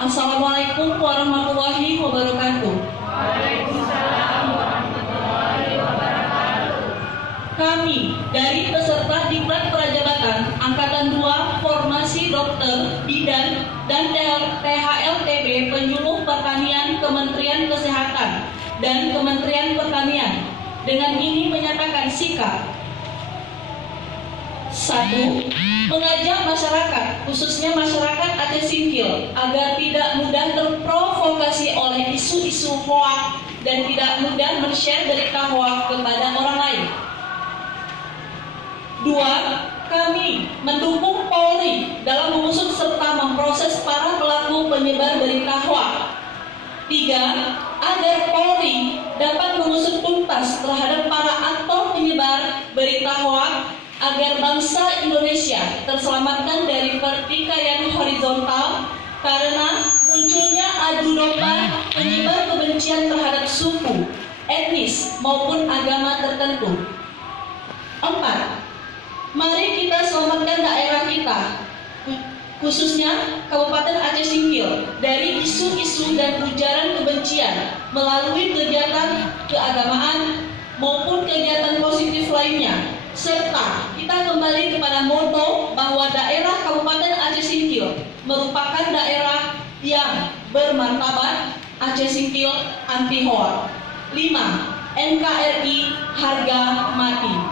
Assalamualaikum warahmatullahi wabarakatuh. Waalaikumsalam warahmatullahi wabarakatuh. Kami dari peserta Diklat Prajabatan Angkatan 2 Formasi Dokter, Bidan, dan THLTB Penyuluh Pertanian Kementerian Kesehatan dan Kementerian Pertanian dengan ini menyatakan sikap. 1. Mengajak masyarakat, khususnya masyarakat Aceh Singkil, agar tidak mudah terprovokasi oleh isu-isu hoak dan tidak mudah men-share berita hoak kepada orang lain. 2. Kami mendukung Polri dalam mengusut serta memproses para pelaku penyebar berita hoak. 3. Agar Polri dapat mengusut tuntas terhadap para aktor penyebar berita hoak agar bangsa Indonesia terselamatkan dari pertikaian horizontal karena munculnya adu domba penyebar kebencian terhadap suku, etnis maupun agama tertentu. 4. Mari kita selamatkan daerah kita, khususnya Kabupaten Aceh Singkil, dari isu-isu dan ujaran kebencian melalui kegiatan keagamaan maupun kegiatan positif lainnya. Serta kita kembali kepada moto bahwa daerah Kabupaten Aceh Singkil merupakan daerah yang bermartabat. Aceh Singkil anti hoak. 5. NKRI harga mati.